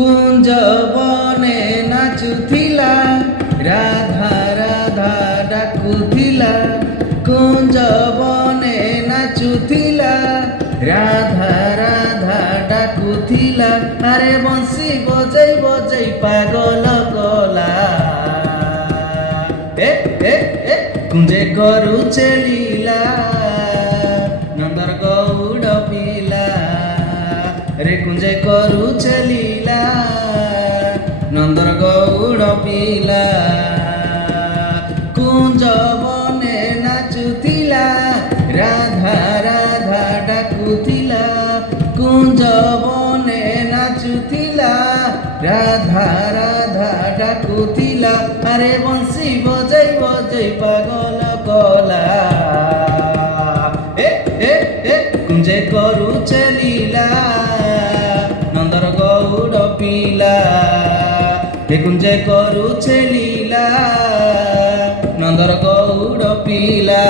কুঞ্জ বনে নাচুথিলা রাধা রাধা ডাকুথিলা কুঞ্জ বনে নাচুথিলা রাধা রাধা ডাকুথিলা আরে বংশী বজাই বজাই পাগল কলা কুঞ্জে କରୁଛେ লীলা ନନ୍ଦର ଗଉଡ଼ ପିଲା ରେ କୁଞ୍ଜେ କରୁଛେ লীলা ନନ୍ଦର ଗଉଡ଼ ପିଲା କୁଞ୍ଜ ବନେ ନାଚୁଥିଲା ରାଧା ରାଧା ଡାକୁଥିଲା କୁଞ୍ଜ ବନେ ନାଚୁଥିଲା রাধা রাধা ডাকুথিলা আরে বংশী বজাই বজাই পাগল কলা কুঞ্জে କରୁଛେ লীলা নন্দর গৌড় পিলা কুঞ্জে କରୁଛେ লীলা নন্দর গৌড় পিলা।